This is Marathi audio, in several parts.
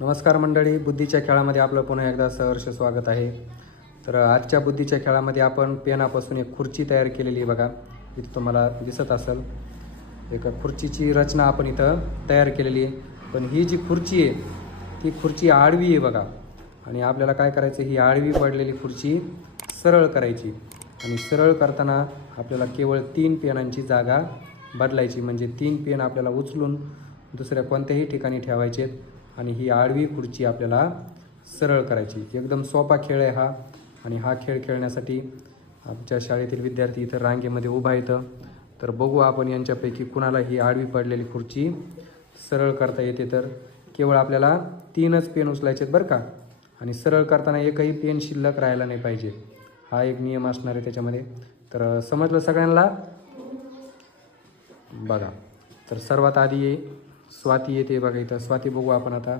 नमस्कार मंडळी बुद्धीच्या खेळामध्ये आपलं पुन्हा एकदा सहर्ष स्वागत आहे. तर आजच्या बुद्धीच्या खेळामध्ये आपण पेनापासून एक खुर्ची तयार केलेली आहे बघा. इथं तुम्हाला दिसत असेल. एका खुर्चीची रचना आपण इथं तयार केलेली आहे. पण ही जी खुर्ची आहे ती खुर्ची आडवी आहे बघा. आणि आपल्याला काय करायचं ही आडवी पडलेली खुर्ची सरळ करायची. आणि सरळ करताना आपल्याला केवळ तीन पेनांची जागा बदलायची. म्हणजे तीन पेन आपल्याला उचलून दुसऱ्या कोणत्याही ठिकाणी ठेवायचे आहेत आणि ही आडवी खुर्ची आपल्याला सरळ करायची. एकदम सोपा खेळ आहे हा. आणि हा खेळ खेळण्यासाठी आमच्या शाळेतील विद्यार्थी इथं रांगेमध्ये उभा येतं तर बघू आपण यांच्यापैकी कुणाला ही आडवी पडलेली खुर्ची सरळ करता येते तर. केवळ आपल्याला तीनच पेन उचलायचे आहेत बरं का? आणि सरळ करताना एकही पेन शिल्लक राहायला नाही पाहिजे. हा एक नियम असणार आहे त्याच्यामध्ये. तर समजलं सगळ्यांना? बघा. तर सर्वात आधी स्वाती येते बघा इथं. स्वाती बघू आपण आता.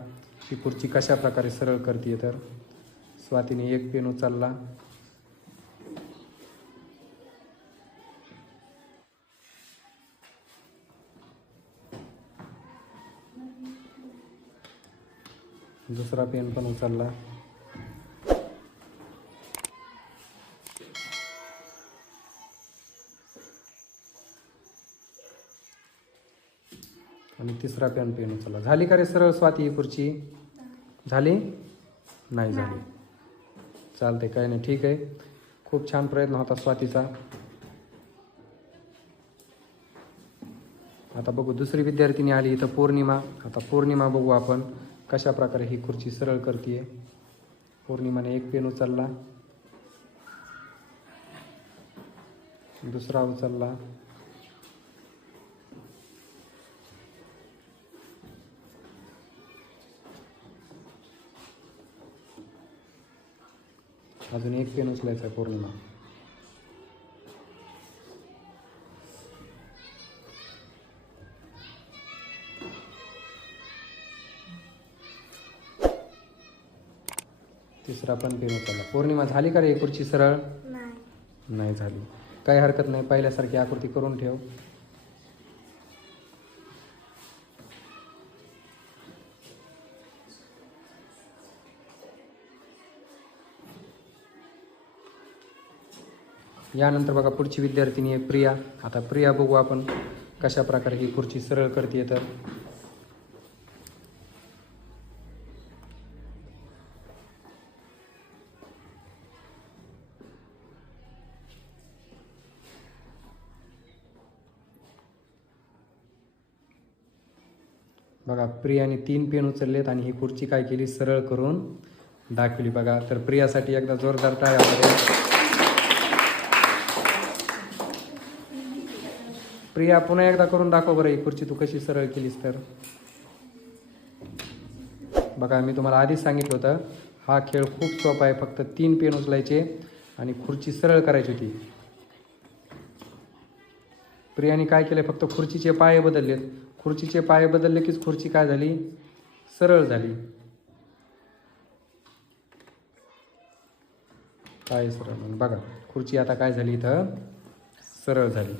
ही खुर्ची कशा प्रकारे सरळ करते तर. स्वातीने एक पेन उचलला. दुसरा पेन पण उचलला. आणि तिसरा पेन पेन उचलला झाली का रे सरळ स्वाती ही खुर्ची झाली? नाही झाली. चालते काही नाही. ठीक आहे. खूप छान प्रयत्न होता स्वातीचा. आता बघू दुसरी विद्यार्थिनी आली इथं पौर्णिमा. आता पौर्णिमा बघू आपण कशा प्रकारे ही खुर्ची सरळ करते पौर्णिमाने एक पेन उचलला. दुसरा उचलला. अजून एक पेन उचलायचा आहे पौर्णिमा तिसरा पण पेन उचलला. पौर्णिमा झाली का रे खुर्ची सरळ? नाही. नाही झाली. काही हरकत नाही. पहिल्यासारखी आकृती करून ठेव. यानंतर बघा पुढची विद्यार्थिनी आहे प्रिया. आता प्रिया बघू आपण कशा प्रकारे ही खुर्ची सरळ करते तर. बघा प्रियाने तीन पेन उचललेत आणि ही खुर्ची काय केली? सरळ करून दाखवली. बघा तर प्रियासाठी एकदा जोरदार टाळ्या प्रिया पुन्हा एकदा करून दाखव बरं ही खुर्ची तू कशी सरळ केलीस तर. बघा मी तुम्हाला आधीच सांगितलं होतं हा खेळ खूप सोपा आहे फक्त तीन पेन उचलायचे आणि खुर्ची सरळ करायची होती. प्रियाने काय केलं फक्त खुर्चीचे पाय बदललेत. खुर्चीचे पाय बदलले कीच खुर्ची काय झाली? सरळ झाली. काय सरळ म्हणून. बघा खुर्ची आता काय झाली इथं? सरळ झाली.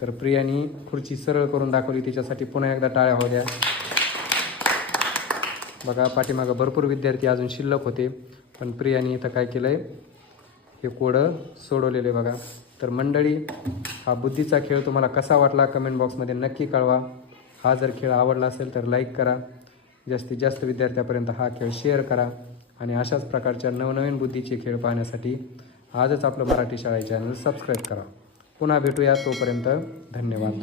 तर प्रियानी खुर्ची सरळ करून दाखवली तिच्यासाठी पुन्हा एकदा टाळ्या होऊ द्या. बघा पाठीमागं भरपूर विद्यार्थी अजून शिल्लक होते पण प्रियानी इथं काय केलं आहे हे कोडं सोडवलेले बघा. तर मंडळी हा बुद्धीचा खेळ तुम्हाला कसा वाटला कमेंट बॉक्समध्ये नक्की कळवा. हा जर खेळ आवडला असेल तर लाईक करा. जास्तीत जास्त विद्यार्थ्यापर्यंत हा खेळ शेअर करा. आणि अशाच प्रकारच्या नवनवीन बुद्धीचे खेळ पाहण्यासाठी आजच आपलं मराठी शाळा चॅनल सबस्क्राईब करा. पुन्हा भेटूया तोपर्यंत धन्यवाद.